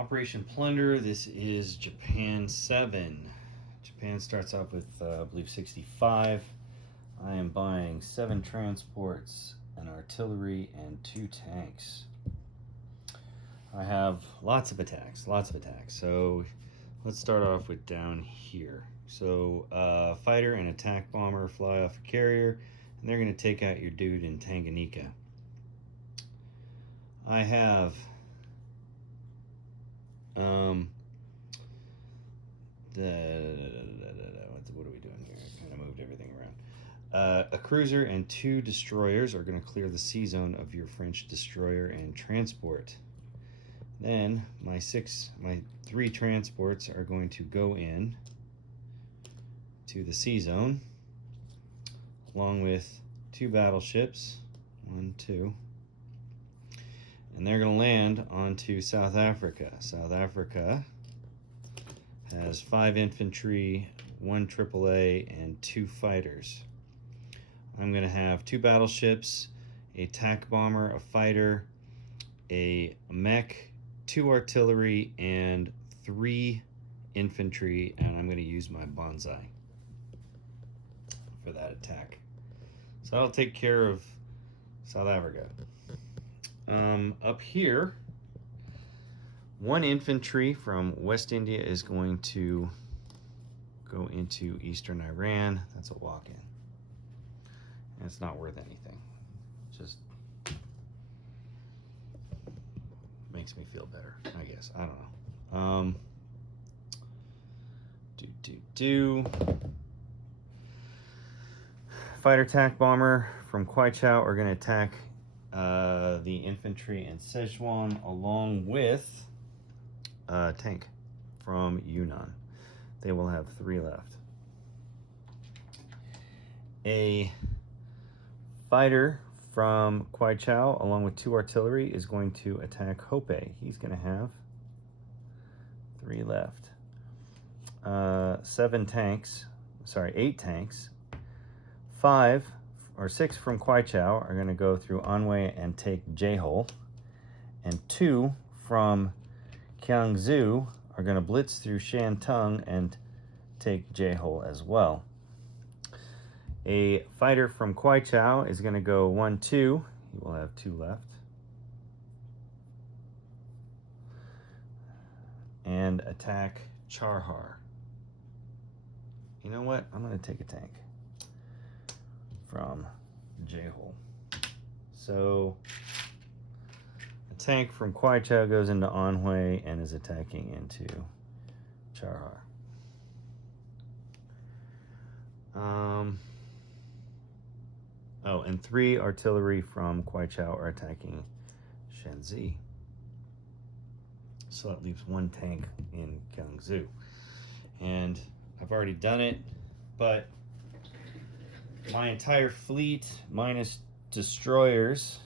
Operation Plunder. This is Japan 7. Japan starts off with, I believe, 65. I am buying 7 transports, an artillery, and 2 tanks. I have lots of attacks. So let's start off with down here. So fighter and attack bomber fly off a carrier, and they're going to take out your dude in Tanganyika. I have what are we doing here? I kind of moved everything around. A cruiser and 2 destroyers are going to clear the sea zone of your French destroyer and transport. Then my 3 transports are going to go in to the sea zone, along with 2 battleships, 1, 2, and they're going to land onto South Africa. South Africa has 5 infantry, 1 AAA, and 2 fighters. I'm going to have 2 battleships, a attack bomber, a fighter, a mech, 2 artillery, and 3 infantry, and I'm going to use my bonsai for that attack. So that'll take care of South Africa. Up here, 1 infantry from West India is going to go into eastern Iran. That's a walk-in. And it's not worth anything. Just makes me feel better, I guess. I don't know. Fighter attack bomber from Kwaichao are going to attack the infantry in Sichuan, along with a tank from Yunnan. They will have 3 left. A fighter from Kwaichao, along with 2 artillery, is going to attack Hope. He's going to have 3 left. 8 tanks. 5 or 6 from Kwaichao are going to go through Anhui and take Jehol, and 2 from Kiangsu are going to blitz through Shantung and take Jehol as well. A fighter from Kwaichao is going to go 1, 2. He will have 2 left. And attack Charhar. You know what? I'm going to take a tank from Jehol. So a tank from Kwaichao goes into Anhui and is attacking into Charhar. And 3 artillery from Kwaichao are attacking Shanxi. So that leaves 1 tank in Kiangsu. And I've already done it, but my entire fleet minus destroyers,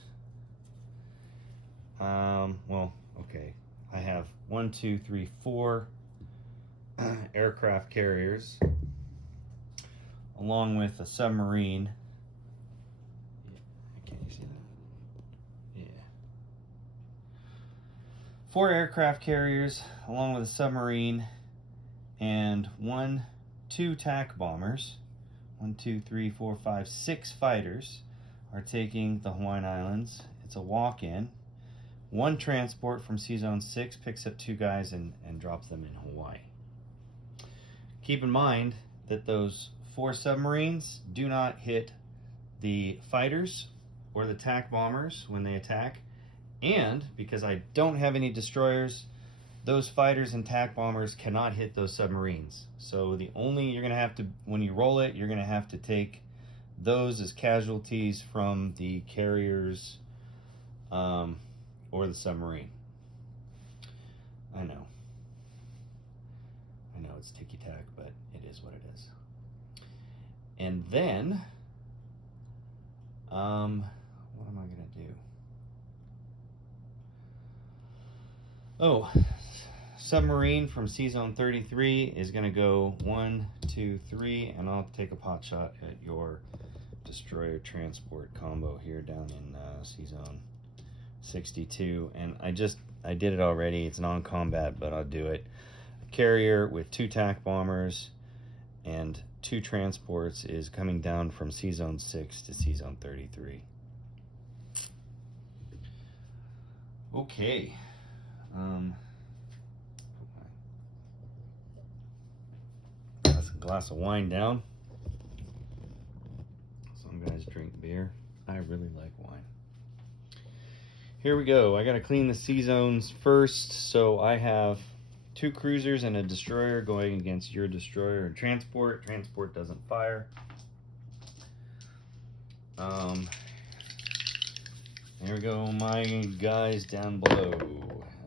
I have 1, 2, 3, 4 aircraft carriers, along with a submarine. Can you see that? Yeah. 4 aircraft carriers, along with a submarine, and 2 attack bombers. 1, 2, 3, 4, 5, 6 fighters are taking the Hawaiian Islands. It's a walk-in. 1 transport from Sea Zone 6 picks up 2 guys and drops them in Hawaii. Keep in mind that those 4 submarines do not hit the fighters or the attack bombers when they attack. And because I don't have any destroyers, those fighters and attack bombers cannot hit those submarines. So you're going to have to, when you roll it, you're going to have to take those as casualties from the carriers or the submarine. I know it's ticky-tack, but it is what it is. And then, what am I going to do? Oh, submarine from Sea Zone 33 is going to go 1, 2, 3, and I'll take a pot shot at your destroyer transport combo here down in Sea Zone 62. And I did it already. It's non-combat, but I'll do it. A carrier with 2 TAC bombers and 2 transports is coming down from C-Zone 6 to C-Zone 33. Okay. That's a glass of wine down. Some guys drink beer. I really like wine. Here we go. I gotta clean the C-Zones first. So I have 2 cruisers and a destroyer going against your destroyer and transport. Transport doesn't fire. There we go, my guys down below.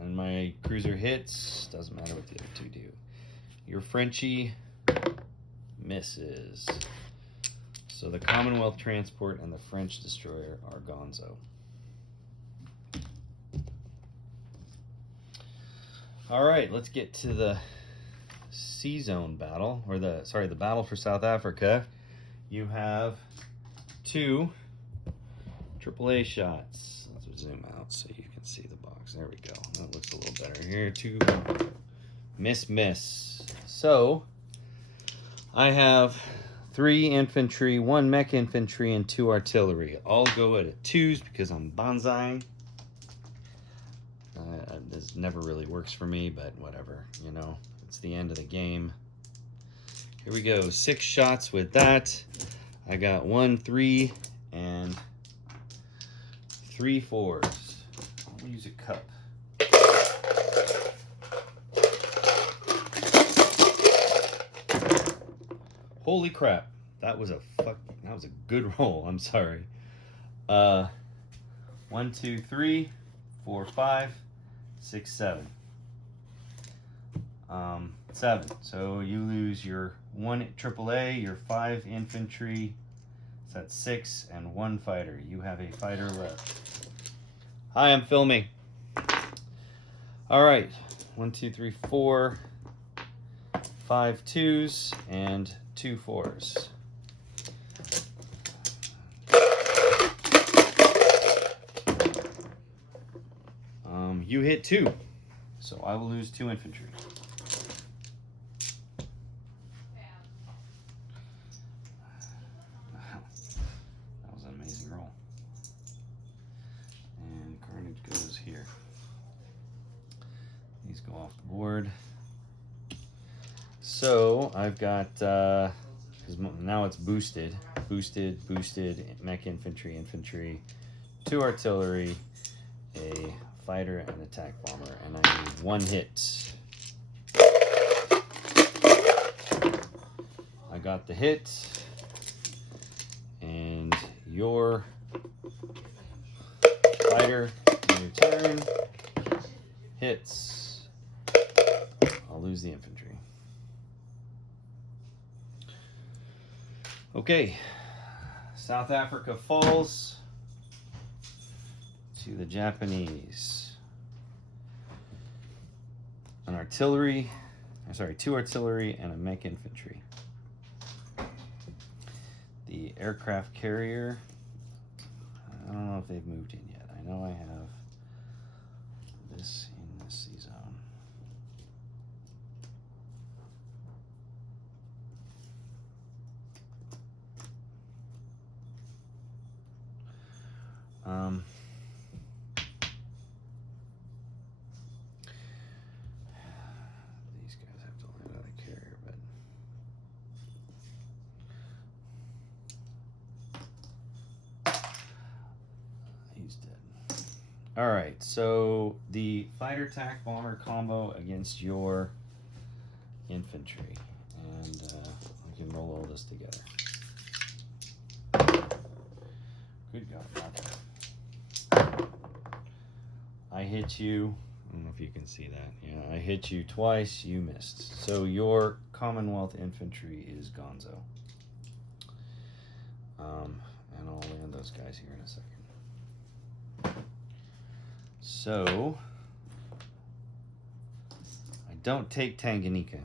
And my cruiser hits. Doesn't matter what the other 2 do. Your Frenchie misses. So the Commonwealth transport and the French destroyer are gonzo. All right, let's get to the C-Zone battle, or the battle for South Africa. You have 2 AAA shots. Let's zoom out so you can see the box. There we go. That looks a little better here. 2 miss. So I have 3 infantry, 1 mech infantry, and 2 artillery. All go at a 2s because I'm bonsaiing. This never really works for me, but whatever, you know, it's the end of the game. Here we go, 6 shots with that. I got 1 3 and 3 4s. I'll use a cup. Holy crap, that was a good roll. I'm sorry. 1 2 3 4 5 6 7. 7. So you lose your 1 AAA, your 5 infantry. So that's 6 and 1 fighter. You have a fighter left. Hi, I'm filming. All right. 1 2 3 4 5 2s and 2 4s. You hit 2, so I will lose 2 infantry. Wow, that was an amazing roll. And carnage goes here. These go off the board. So I've got, because now it's boosted, mech infantry, 2 artillery, a fighter, and attack bomber, and I need 1 hit. I got the hit, and your fighter in your turn hits. I'll lose the infantry. Okay, South Africa falls to the Japanese. An artillery, 2 artillery and a mech infantry. The aircraft carrier, I don't know if they've moved in yet. I know I have this in the C-Zone. These guys have to learn how to carrier, but he's dead. All right, so the fighter tac bomber combo against your infantry, and we can roll all this together. Good God, I hit you. I don't know if you can see that. Yeah, I hit you twice. You missed. So your Commonwealth infantry is gonzo. And I'll land those guys here in a second. So I don't take Tanganyika.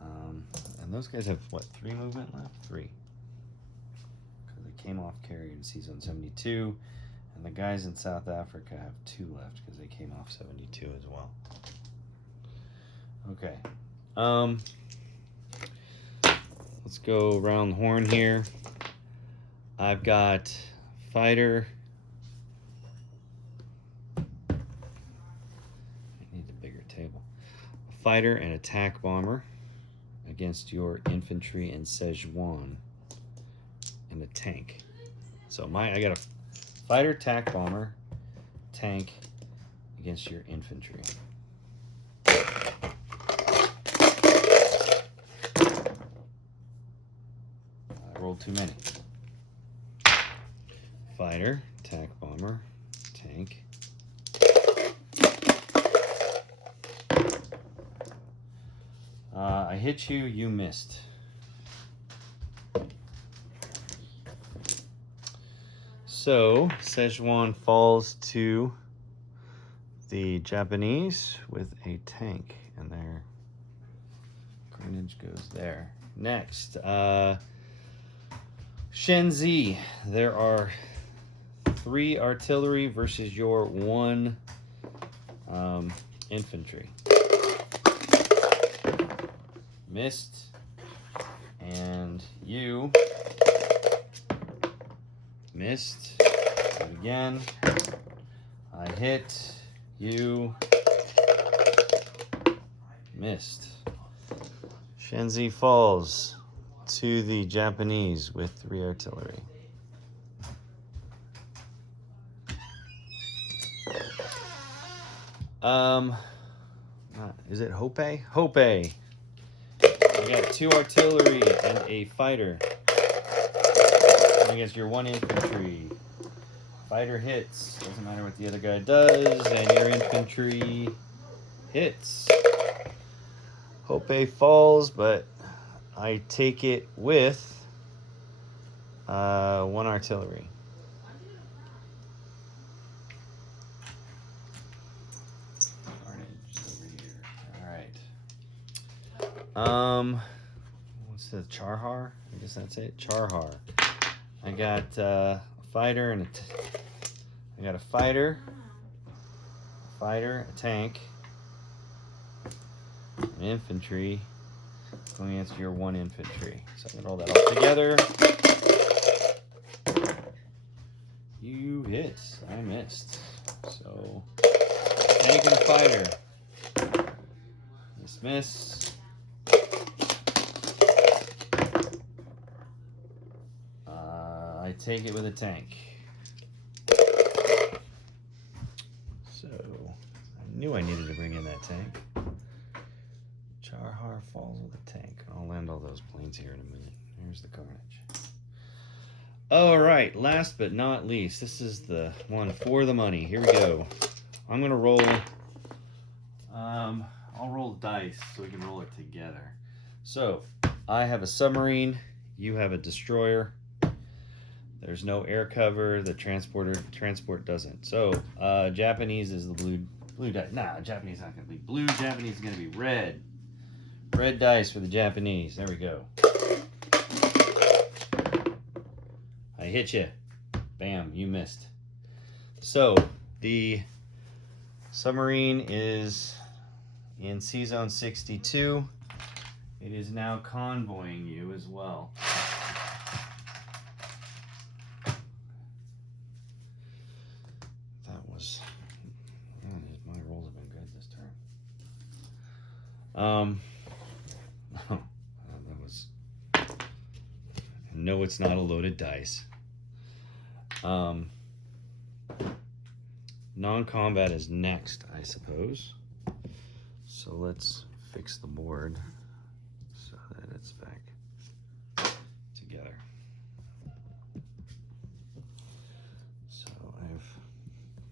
And those guys have what, 3 movement left? 3. Because they came off carrier in C-Zone 72. And the guys in South Africa have 2 left because they came off 72 as well. Okay. Let's go around the horn here. I've got fighter. I need a bigger table. A fighter and attack bomber against your infantry and Szechuan and a tank. So I got a fighter, attack bomber, tank against your infantry. I rolled too many. Fighter, attack bomber, tank. I hit you, you missed. So, Szechuan falls to the Japanese with a tank, and their coinage goes there. Next, Shenzi. There are 3 artillery versus your 1 infantry. Missed. And you missed. Do it again. I hit. You missed. Shenzi falls to the Japanese with 3 artillery. Is it Hope? Hope. I got 2 artillery and a fighter against your 1 infantry. Fighter hits. Doesn't matter what the other guy does, and your infantry hits. Hope falls, but I take it with 1 artillery. What's the Charhar? I guess that's it. Charhar. I got a fighter and I got a fighter, a tank, an infantry going against your 1 infantry. So I'm gonna roll that all together. You hit. I missed. So tank and fighter. Dismiss. I take it with a tank. So, I knew I needed to bring in that tank. Charhar falls with a tank. I'll land all those planes here in a minute. Here's the carnage. Alright, last but not least, this is the one for the money. Here we go. I'm going to roll... I'll roll dice so we can roll it together. So, I have a submarine. You have a destroyer. There's no air cover. The transport doesn't. So, Japanese is the blue dice. Nah, Japanese not going to be blue. Japanese is going to be red. Red dice for the Japanese. There we go. I hit you. Bam, you missed. So, the submarine is in Sea Zone 62. It is now convoying you as well. My rolls have been good this turn. That was... No, it's not a loaded dice. Non-combat is next, I suppose. So let's fix the board so that it's back together. So I've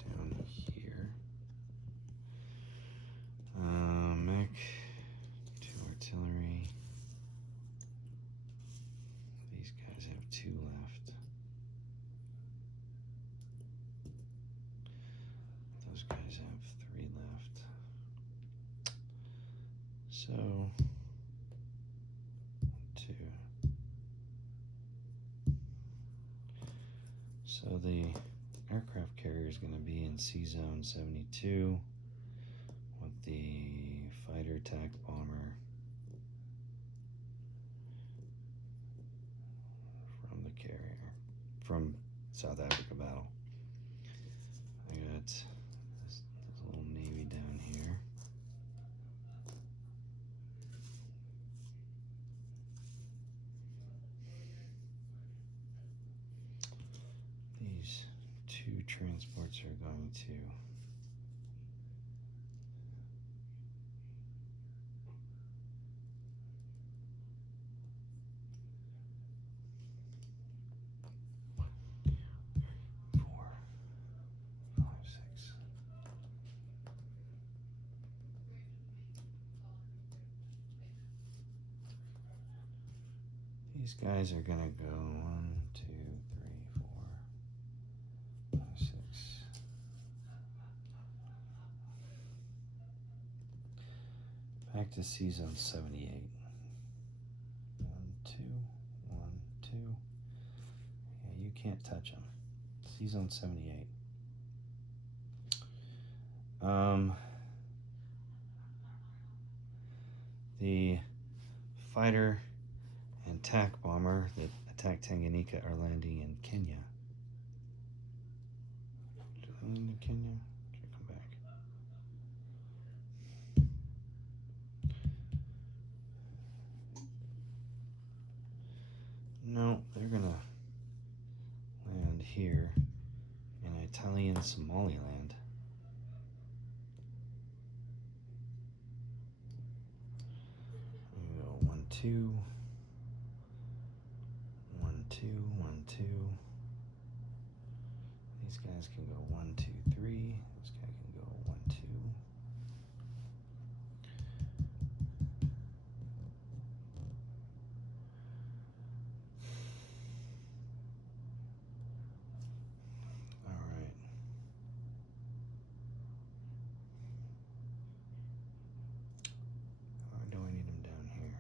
down here mech, 2 artillery. These guys have 2 left. Those guys have 3 left. So 2. So the aircraft carrier in C Zone 72 with the fighter attack bomber from the carrier, from South Africa battle. I got this little Navy down here. These two transports are going to these guys are gonna go 1, 2, 3, 4, 5, 6. Back to C Zone 78. 1, 2, 1, 2. Yeah, you can't touch them. C Zone 78. The fighter and attack bomber that attacked Tanganyika are landing in Kenya. Do they land in Kenya? Should I come back? No, they're gonna land here in Italian Somaliland. I'm gonna go 1, 2. 1, 2, 1, 2. These guys can go 1, 2, 3. This guy can go 1, 2. All right. Or do I need them down here?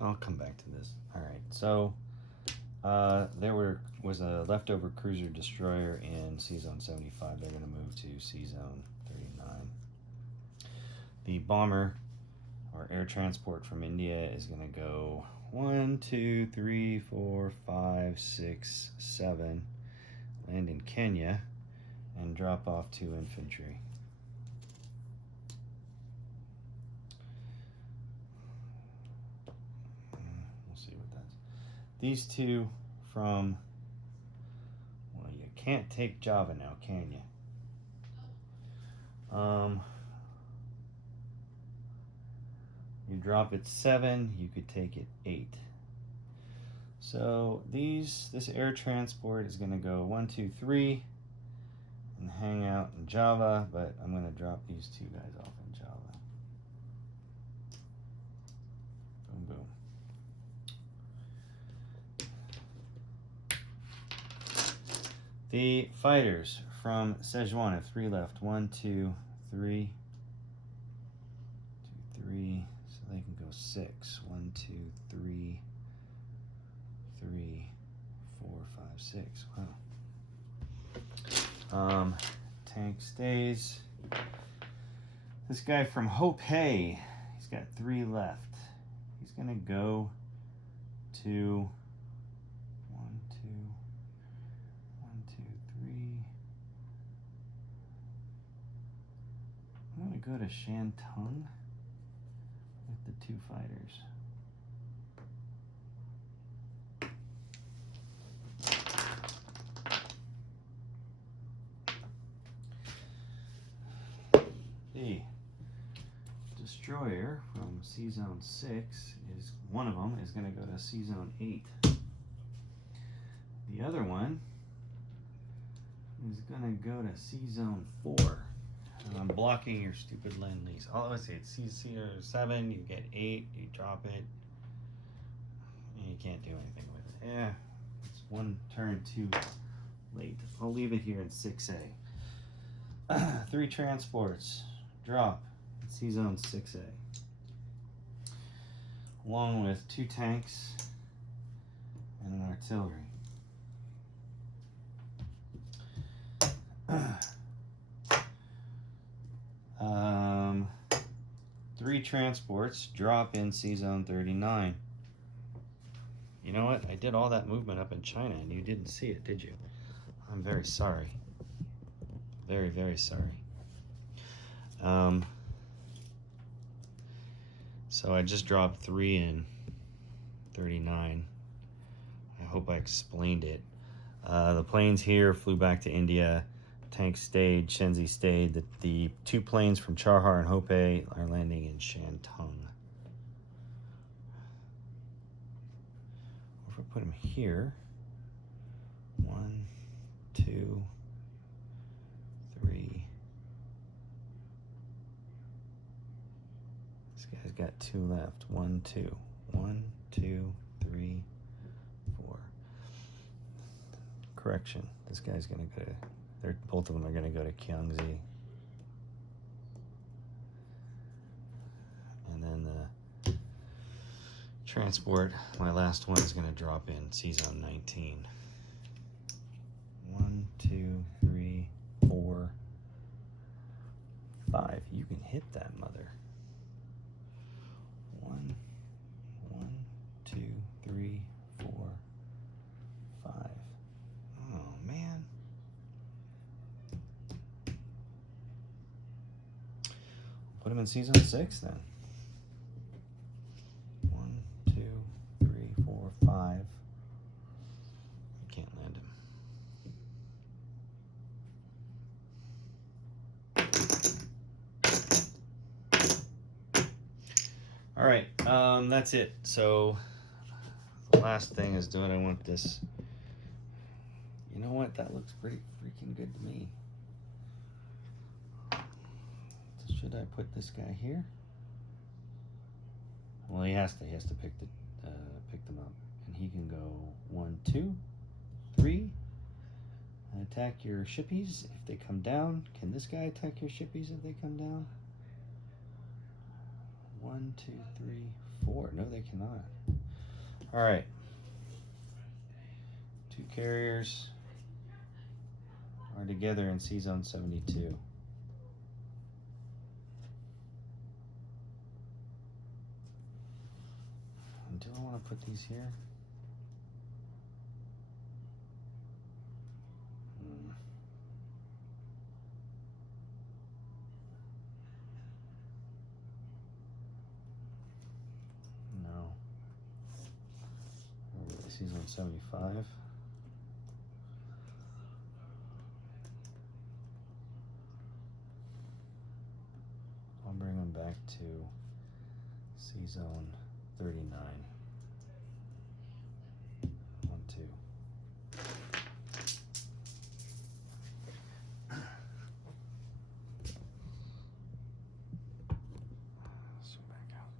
I'll come back to this. All right, so there was a leftover cruiser destroyer in C Zone 75. They're going to move to C Zone 39. The bomber or air transport from India is going to go 1, 2, 3, 4, 5, 6, 7, land in Kenya, and drop off 2 infantry. These two from, well, you can't take Java now, can you? You drop it 7, you could take it 8. So this air transport is going to go 1, 2, 3 and hang out in Java, but I'm going to drop these 2 guys off in Java. Boom, boom. The fighters from Szechuan have 3 left. 1, 2, 3. 2, 3. So they can go 6. 1, 2, 3. 3, 4, 5, 6. Wow. Tank stays. This guy from Hope Hay, he's got 3 left. He's gonna go to 1, 2, 1, 2, 3. I'm gonna go to Shantung with the 2 fighters. The destroyer from C Zone 6 is one of them is going to go to C Zone 8. The other one is going to go to C Zone 4. And I'm blocking your stupid lend lease. All I would say it's C Zone 7, you get 8, you drop it, and you can't do anything with it. Yeah, it's 1 turn, 2 late. I'll leave it here in 6A. 3 transports, drop, C-Zone 6A. Along with 2 tanks and an artillery. 3 transports, drop in C-Zone 39. You know what? I did all that movement up in China and you didn't see it, did you? I'm very sorry. Very, very sorry. So I just dropped 3 in 39. I hope I explained it. The planes here flew back to India. Tanks stayed, Shenzi stayed. The 2 planes from Charhar and Hope are landing in Shantung. If I put them here, 1, 2, 3. This guy's got 2 left. 1, 2. 1, 2, 3, 4. Correction. This guy's gonna go to. Both of them are gonna go to Kyangzi. And then the transport, my last one, is gonna drop in C-Zone 19. 1, 2, 3, 4, 5. You can hit that mother. 1, 2, 3, 4, 5. Oh man. Put him in C-Zone 6 then. 1, 2, 3, 4, 5. I can't land him. All right, that's it. So the last thing is doing. I want this. You know what? That looks pretty freaking good to me. Should I put this guy here? Well, he has to pick them up, and he can go 1, 2, 3. Attack your shippies if they come down. Can this guy attack your shippies if they come down? 1, 2, 3, 4. No, they cannot. All right. 2 carriers are together in C-Zone 72. Do I want to put these here? No. C-Zone 75. I'll bring them back to C-Zone 39. 1, 2.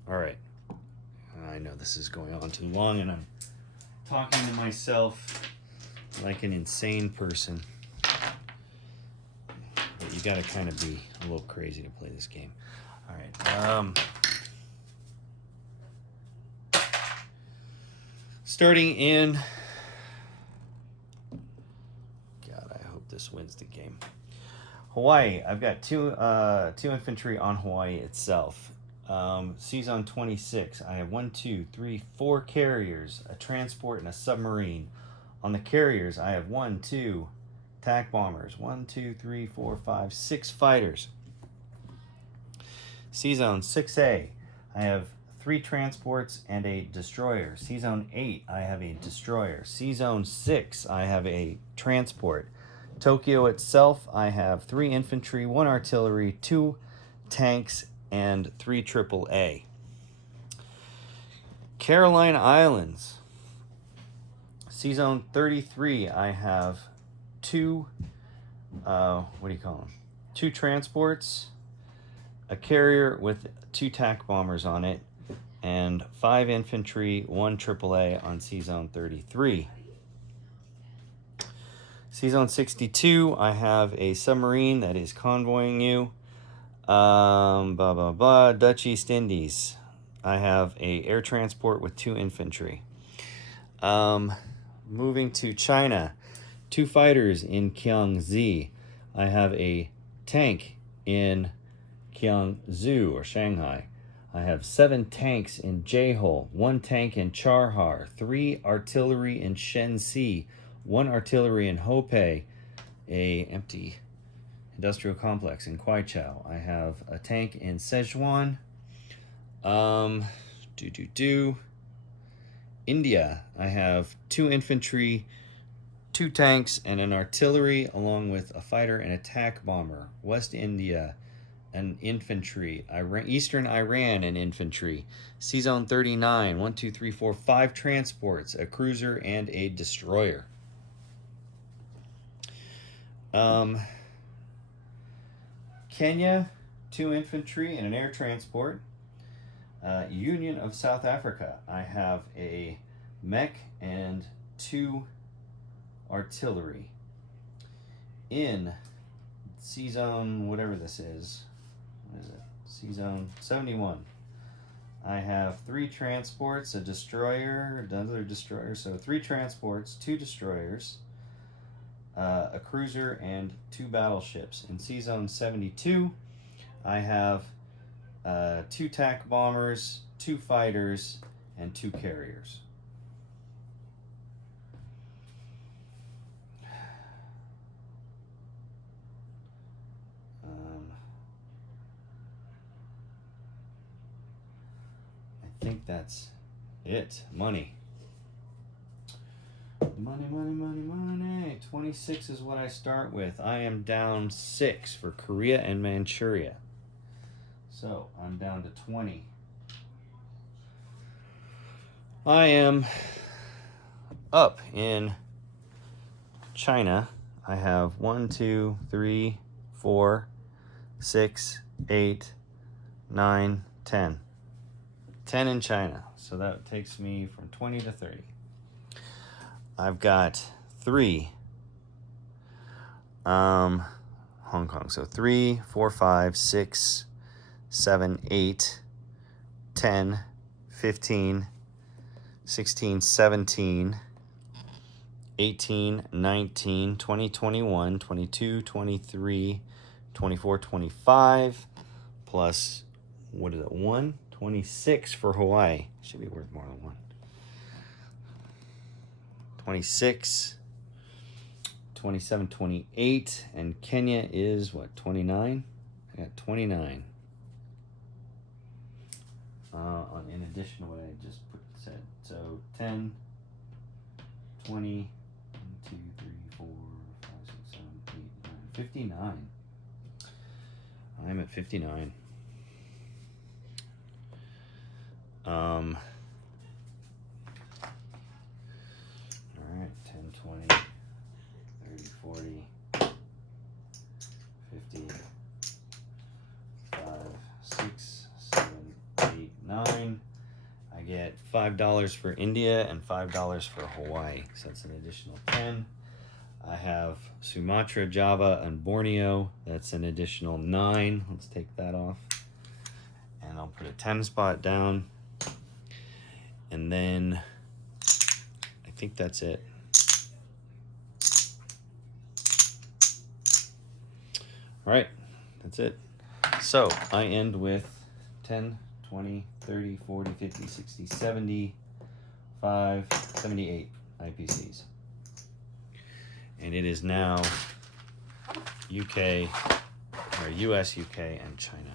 All right. I know this is going on too long, and I'm talking to myself like an insane person. But you gotta kind of be a little crazy to play this game. All right. Starting in. God, I hope this wins the game. Hawaii. I've got two infantry on Hawaii itself. C-Zone 26. I have 1, 2, 3, 4 carriers, a transport, and a submarine. On the carriers, I have 1, 2 attack bombers. 1, 2, 3, 4, 5, 6 fighters. C-Zone 6A. I have 3 transports and a destroyer. C-Zone 8. I have a destroyer. C-Zone 6. I have a transport. Tokyo itself. I have 3 infantry, 1 artillery, 2 tanks, and 3 AAA. Carolina Islands. C-Zone 33, I have 2, 2 transports, a carrier with 2 TAC bombers on it, and 5 infantry, 1 AAA on C-Zone 33. Season 62, I have a submarine that is convoying you. Blah, blah, blah. Dutch East Indies. I have a air transport with 2 infantry. Moving to China. 2 fighters in Kiangzi. I have a tank in Kiangzhou or Shanghai. I have 7 tanks in Jehol, 1 tank in Charhar, 3 artillery in Shenxi, 1 artillery in Hopei, a empty industrial complex in Kuaichao. I have a tank in Sichuan. India, I have 2 infantry, 2 tanks, and an artillery, along with a fighter and attack bomber. West India, an infantry. Eastern Iran, an infantry. C-Zone 39, 1, 2, 3, 4, 5 transports, a cruiser, and a destroyer. Kenya, 2 infantry and an air transport. Union of South Africa, I have a mech and 2 artillery. In C-Zone, whatever this is, what is it? C-Zone 71. I have 3 transports, a destroyer, another destroyer, so 3 transports, 2 destroyers, a cruiser, and 2 battleships. In C-Zone 72, I have 2 TAC bombers, 2 fighters, and 2 carriers. I think that's it. Money. Money, money, money, money. 26 is what I start with. I am down 6 for Korea and Manchuria. So I'm down to 20. I am up in China. I have 1, 2, 3, 4, 6, 8, 9, 10. 10 in China. So that takes me from 20 to 30. I've got 3 Hong Kong. So 3, 4, 5, 6, 7, 8, 10, 15, 16, 17, 18, 19, 20, 21, 22, 23, 24, 25, plus, what is it, 1? 26 for Hawaii. Should be worth more than 1. 26, 27, 28, and Kenya is what, 29? I got 29. In addition to what I just said. So 10, 20, 1, 2, 3, 4, 5, 6, 7, 8, 9, 59. I'm at 59. All right, 10, 20, 30, 40, 50, 5, 6, 7, 8, 9. I get $5 for India and $5 for Hawaii, so that's an additional 10. I have Sumatra, Java, and Borneo. That's an additional 9. Let's take that off. And I'll put a 10 spot down. And then I think that's it. All right, that's it. So I end with 10, 20, 30, 40, 50, 60, 70, 78 IPCs. And it is now UK, or US, UK, and China.